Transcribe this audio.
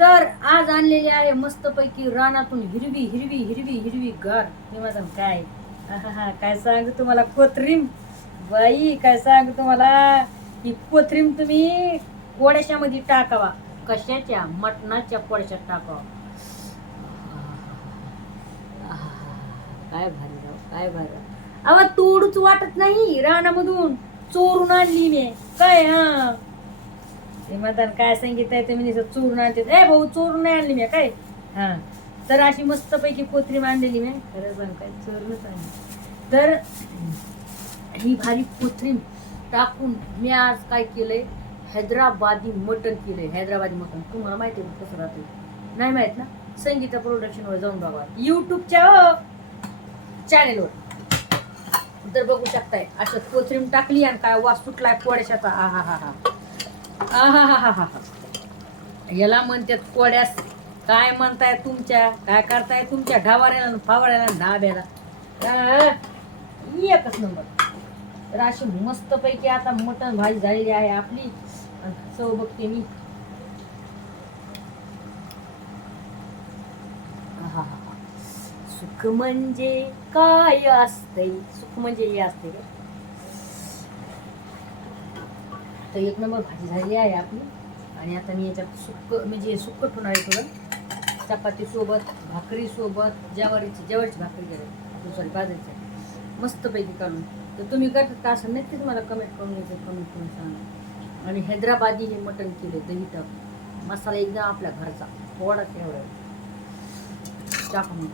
तर आज आणलेली आहे मस्तपैकी रानातून हिरवी हिरवी हिरवी हिरवी गार. मी माझं काय काय सांगू तुम्हाला कोथरीम. बाई काय सांगू तुम्हाला, ही कोथरीम तुम्ही कोळशामध्ये टाकावा. कशाच्या? मटणाच्या कोळशात टाकावा. काय भारी राव, काय भारी राव. अव तोडूच वाटत नाही, रानामधून चोरून आणली मी. काय ते म्हणतात काय सांगितलंय तुम्ही चोरून आणते. ए भाऊ चोरून नाही आणली मी काय. तर अशी मस्तपैकी कोथरीम आणलेली मी. खरं सांग काय चोरूनच आणली. तर ही भारी कोथरीम टाकून मी आज काय केलंय, हैदराबादी मटण केलंय. हैदराबादी मटण तुम्हाला माहिती आहे कसं राहते? नाही माहित ना? संगीता प्रोडक्शनवर जाऊन बघा, युट्यूबच्या चॅनेलवर. तर बघू शकताय असं कोथरीम टाकली आणि काय वास सुटलाय कोळशाचा. हा याला म्हणतात कोड्यास. काय म्हणताय तुमच्या, काय करताय तुमच्या ढावाऱ्याला फावऱ्याला धाब्याला. एकच नंबर. तर अशी मस्तपैकी आता मटण भाजी झालेली आहे आपली. चव बघते मी. सुख म्हणजे काय असते? सुख म्हणजे हे असते का? तर एक नंबर भाजी झालेली आहे आपली. आणि आता मी याच्यात सुक्क म्हणजे सुक्क ठेवणार आहे थोडं. चपाती सोबत, भाकरी सोबत, ज्वारीची भाकरी करायची, सॉरी बाजरीची मस्तपैकी काढून. तर तुम्ही करतात का असं नक्कीच मला कमेंट करून सांगा. आणि हैदराबादी हे मटण केले, दही टाक मसाला एकदम आपल्या घरचा थोडा एवढा टाकून.